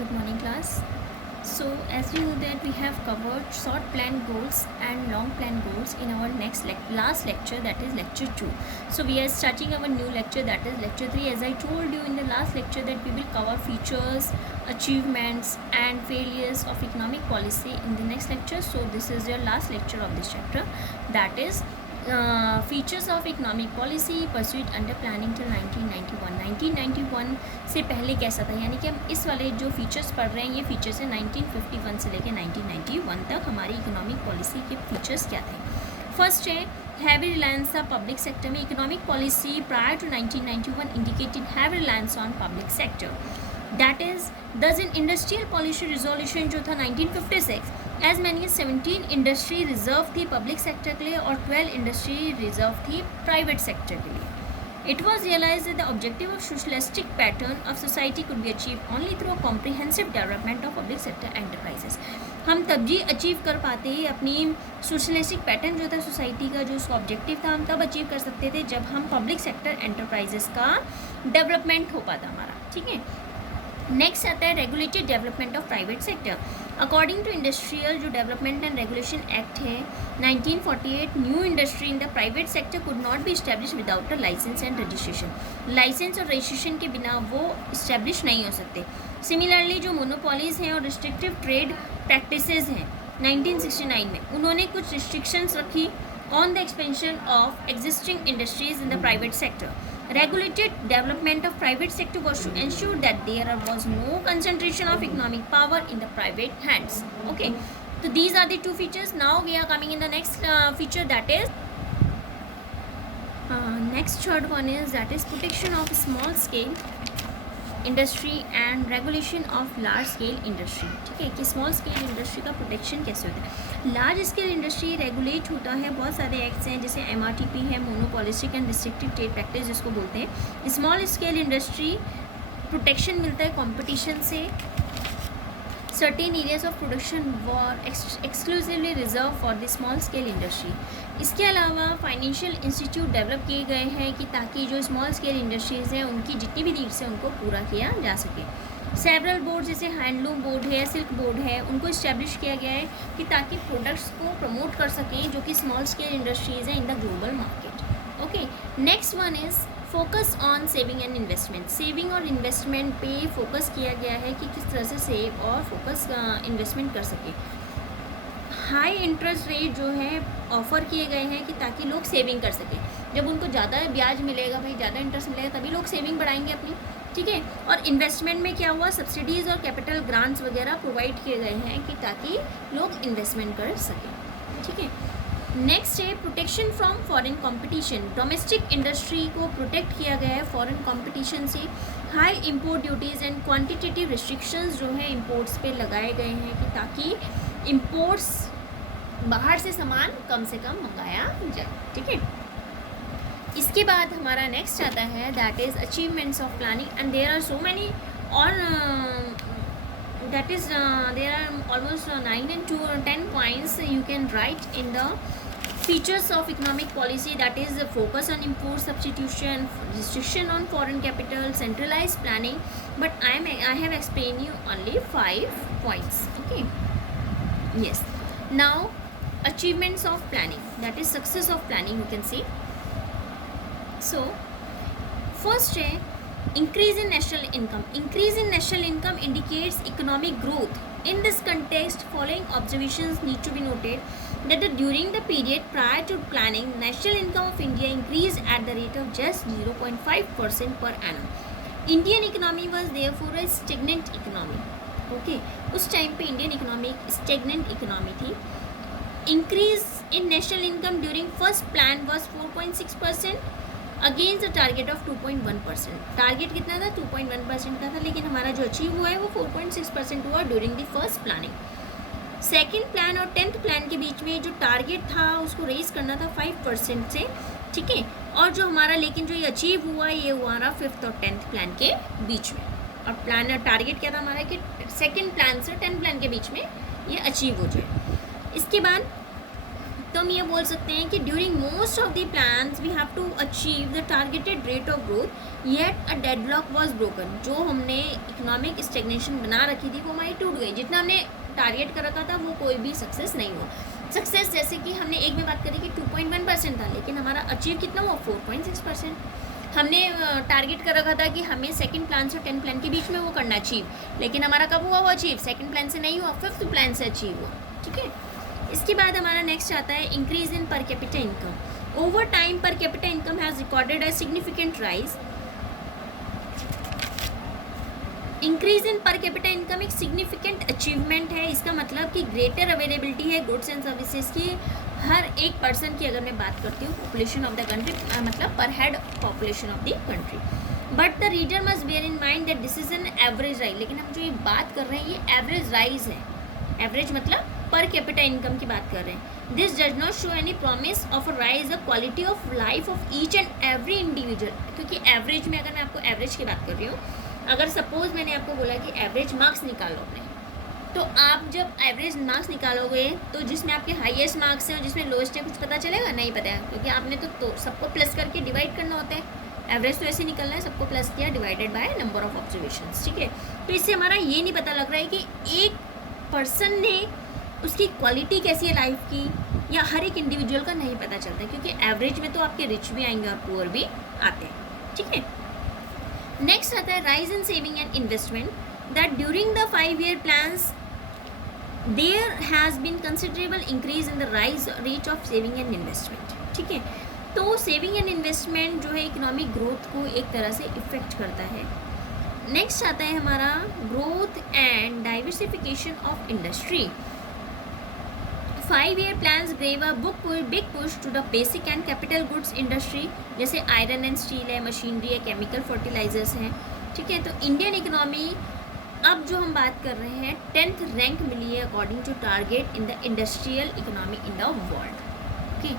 Good morning, class. So, as you know that we have covered short plan goals and long plan goals in our last lecture, that is lecture 2. So, we are starting our new lecture, that is lecture 3. As I told you in the last lecture that we will cover features, achievements and failures of economic policy in the next lecture. So, this is your last lecture of this chapter, that is features of economic policy pursued under planning till 1991 से पहले कैसा था, यानी कि हम इस वाले जो फीचर्स पढ़ रहे हैं ये फीचर्स हैं 1951 से लेकर 1991 तक हमारी इकोनॉमिक पॉलिसी के फीचर्स क्या थे. फर्स्ट है हैवी रिलायंस था पब्लिक सेक्टर में. Economic policy prior to 1991 indicated heavy reliance on public sector. That is thus in industrial policy resolution जो था 1956 एज मैनी 17 इंडस्ट्री रिजर्व थी पब्लिक सेक्टर के लिए और 12 इंडस्ट्री रिजर्व थी प्राइवेट सेक्टर के लिए. It was realise the objective of socialistic pattern of society could be achieve only through comprehensive development of public sector enterprises. हम तब जी achieve कर पाते अपनी सोशलिस्टिक पैटर्न जो था सोसाइटी का, जो उसका ऑब्जेक्टिव था, हम तब अचीव कर सकते थे जब हम पब्लिक सेक्टर एंटरप्राइजेस का डेवलपमेंट हो पाता हमारा. ठीक है. नेक्स्ट आता है regulated development of private sector. According to industrial जो डेवलपमेंट एंड रेगुलेशन एक्ट है 1948, new industry in the private sector could not be establish without a licence and registration. Licence और रजिस्ट्रेशन के बिना वो इस्टेब्लिश नहीं हो सकते. सिमिलरली जो मोनोपोलीज हैं और रिस्ट्रिक्टिव ट्रेड प्रैक्टिसेस हैं 1969 में, उन्होंने कुछ रिस्ट्रिक्शंस रखी on the expansion of existing industries in the private sector. Regulated development of private sector was to ensure that there was no concentration of economic power in the private hands. Okay, so these are the two features. Now we are coming in the next feature, that is next third one is that is protection of small scale industry and regulation of large scale industry. ठीक है कि small scale industry का protection कैसे होता है. Large scale industry regulate होता है, बहुत सारे एक्ट्स हैं जैसे MRTP है, monopolistic and restrictive trade practice जिसको बोलते हैं. स्मॉल स्केल इंडस्ट्री प्रोटेक्शन मिलता है कंपटीशन से. Certain areas of production were exclusively reserve for the small scale industry. इसके अलावा फाइनेंशियल इंस्टीट्यूट डेवलप किए गए हैं कि ताकि जो स्मॉल स्केल इंडस्ट्रीज़ हैं उनकी जितनी भी नीड्स हैं उनको पूरा किया जा सके. सेवरल बोर्ड जैसे हैंडलूम बोर्ड है, सिल्क बोर्ड है, उनको इस्टेब्लिश किया गया है कि ताकि प्रोडक्ट्स को प्रमोट कर सकें जो कि स्मॉल स्केल इंडस्ट्रीज़ हैं in the global market. Okay, next one is focus on saving and investment. Saving और इन्वेस्टमेंट पे फोकस किया गया है कि किस तरह से सेव और फोकस इन्वेस्टमेंट कर सके. हाई इंटरेस्ट रेट जो है ऑफ़र किए गए हैं कि ताकि लोग सेविंग कर सकें. जब उनको ज़्यादा ब्याज मिलेगा, भाई ज़्यादा इंटरेस्ट मिलेगा, तभी लोग सेविंग बढ़ाएंगे अपनी. ठीक है. और इन्वेस्टमेंट में क्या हुआ, सब्सिडीज़ और कैपिटल ग्रांट्स वगैरह प्रोवाइड किए गए हैं कि ताकि लोग इन्वेस्टमेंट कर सकें. ठीक है. नेक्स्ट है protection from foreign competition. Domestic industry को प्रोटेक्ट किया गया है फॉरेन कंपटीशन से. High import duties and quantitative restrictions जो है इंपोर्ट्स पे लगाए गए हैं कि ताकि इंपोर्ट्स बाहर से सामान कम से कम मंगाया जाए. ठीक है. इसके बाद हमारा नेक्स्ट आता है that is achievements of planning and there are so many और that is there are almost 9 and 2 or 10 points you can write in the features of economic policy, that is focus on import substitution, restriction on foreign capital, centralized planning, but I have explained you only 5 points. Okay, yes. Now achievements of planning, that is success of planning, you can see. So first है increase in national income. Increase in national income indicates economic growth. In this context, following observations need to be noted that during the period prior to planning, national income of India increased at the rate of just 0.5% per annum. Indian economy was therefore a stagnant economy. Okay, उस time पे Indian economy stagnant economy थी. Increase in national income during first plan was 4.6% against the target of 2.1%. Target कितना था, 2.1% का था, लेकिन हमारा जो अचीव हुआ है वो 4.6% हुआ during the first planning. Second plan और 10th प्लान के बीच में जो टारगेट था उसको रेज करना था 5% से. ठीक है. और जो हमारा लेकिन जो ये अचीव हुआ ये हुआ हमारा 5th और 10th प्लान के बीच में. और प्लान टारगेट क्या था हमारा कि सेकेंड प्लान से 10th प्लान के बीच में ये अचीव हो जाए. इसके बाद तो हम ये बोल सकते हैं कि during most of the plans we have to achieve the targeted rate of growth yet a deadlock was broken. जो हमने इकोनॉमिक स्टेग्नेशन बना रखी थी वो हमारी टूट गई। जितना हमने टारगेट कर रखा था वो कोई भी सक्सेस नहीं हुआ। सक्सेस जैसे कि हमने एक में बात करी कि 2.1% था, लेकिन हमारा अचीव कितना हुआ 4.6%। हमने टारगेट कर रखा था कि हमें सेकंड प्लान से 10 प्लान के बीच में वो करना अचीव, लेकिन हमारा कब हुआ वो अचीव, सेकंड प्लान से नहीं हुआ, 5th प्लान से अचीव हुआ। ठीक है, इसके बाद हमारा नेक्स्ट आता है increase in per capita income. Over time per capita income has recorded a significant rise. Increase in per capita income एक सिग्निफिकेंट अचीवमेंट है। इसका मतलब कि ग्रेटर अवेलेबिलिटी है गुड्स एंड सर्विसेज की हर एक पर्सन की। अगर मैं बात करती हूँ पॉपुलेशन ऑफ द कंट्री, मतलब per head population of the country. But the reader must bear in mind that this is an average rise. लेकिन हम जो ये बात कर रहे हैं ये एवरेज राइज है। एवरेज मतलब पर कैपिटा इनकम की बात कर रहे हैं। This does not show any promise of a rise the quality of life of each and every individual. क्योंकि एवरेज में, अगर मैं आपको एवरेज की बात कर रही हूँ, अगर सपोज मैंने आपको बोला कि एवरेज मार्क्स निकालो अपने, तो आप जब एवरेज मार्क्स निकालोगे तो जिसमें आपके हाईएस्ट मार्क्स हैं और जिसमें लोएस्ट है कुछ पता चलेगा? नहीं पता है, क्योंकि आपने तो सबको प्लस करके डिवाइड करना होता है। एवरेज तो ऐसे निकलना है, सबको प्लस किया divided by number of observations. ठीक है, तो इससे हमारा ये नहीं पता लग रहा है कि एक पर्सन ने उसकी क्वालिटी कैसी है लाइफ की, या हर एक इंडिविजुअल का नहीं पता चलता है, क्योंकि एवरेज में तो आपके रिच भी आएंगे और पुअर भी आते हैं। ठीक है, नेक्स्ट आता है rise in saving and investment. That during the 5-year plans there has been considerable increase in the rise rate of saving and investment. ठीक है, तो सेविंग एंड इन्वेस्टमेंट जो है इकोनॉमिक ग्रोथ को एक तरह से इफेक्ट करता है। नेक्स्ट आता है हमारा growth and diversification of industry. 5-year plans gave a big push to the basic and capital goods industry, जैसे आयरन एंड स्टील है, मशीनरी है, केमिकल फर्टिलाइजर्स हैं। ठीक है, तो इंडियन इकोनॉमी अब जो हम बात कर रहे हैं 10th रैंक मिली है according to target in the industrial economy in the world. Okay,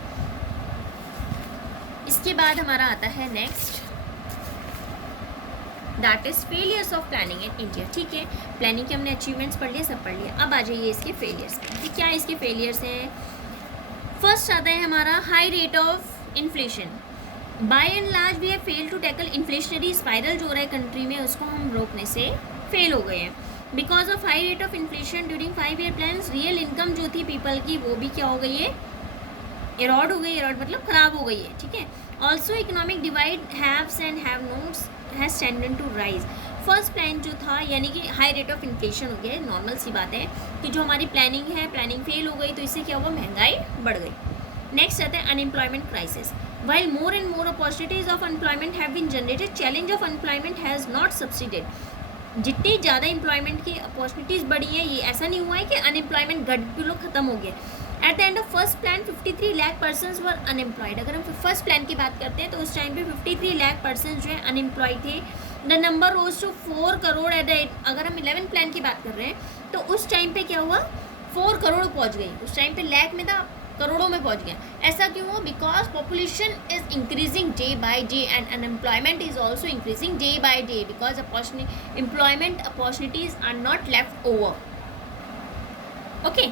इसके बाद हमारा आता है next, that is failures of planning in India. ठीक है, प्लानिंग के हमने अचीवमेंट्स पढ़ लिए, सब पढ़ लिया। अब आ जाइए इसके फेलियर्स पे। क्या इसके फेलियर्स हैं? फर्स्ट आता है हमारा high rate of inflation. By and large we have fail to tackle inflationary spiral जो हो रहा है कंट्री में, उसको हम रोकने से फेल हो गए हैं। Because of high rate of inflation during 5-year plans real income जो थी पीपल की वो भी क्या हो गई है? एरॉड हो गई। एरॉड मतलब खराब हो गई है। ठीक है, also economic divide haves and have nots has tended to rise. First plan जो था यानी कि हाई रेट ऑफ इन्फ्लेशन हो गया, नॉर्मल सी बात है कि जो हमारी प्लानिंग है, प्लानिंग फेल हो गई, तो इससे क्या हुआ? महंगाई बढ़ गई। नेक्स्ट आता है unemployment crisis. While more and more opportunities of unemployment have been generated, challenge of unemployment has not subsided. जितनी ज़्यादा एम्प्लॉयमेंट की अपॉर्चुनिटीज़ बढ़ी है, ये ऐसा नहीं हुआ है कि अनएम्प्लॉयमेंट बिल्कुल खत्म हो गया। At the end of first plan 53 lakh persons were unemployed. अगर हम फर्स्ट प्लान की बात करते हैं तो उस टाइम पे 53 लाख पर्सन जो है अनएम्प्लॉयड थे। The number rose to 4 crore at the, अगर हम 11 प्लान की बात कर रहे हैं तो उस टाइम पे क्या हुआ? 4 करोड़ पहुंच गई। उस टाइम पे लाख में था, करोड़ों में पहुंच गया। ऐसा क्यों हुआ? Because population is increasing day by day and unemployment is also increasing day by day, because employment opportunities are not left over. Okay,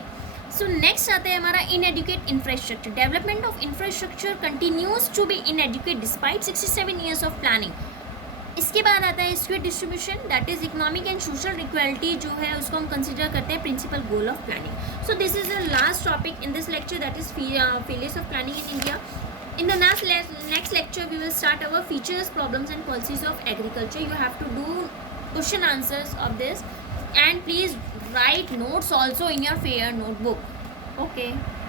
so next आता है हमारा inadequate infrastructure. Development of infrastructure continues to be inadequate despite 67 years of planning. इसके बाद आता है square distribution, that is economic and social equality जो है उसको हम कंसिडर करते हैं principal goal of planning. So this is the last topic in this lecture, that is failures of planning in India. In the next lecture we will start our features, problems and policies of agriculture. You have to do question answers of this and please write notes also in your fair notebook. Okay.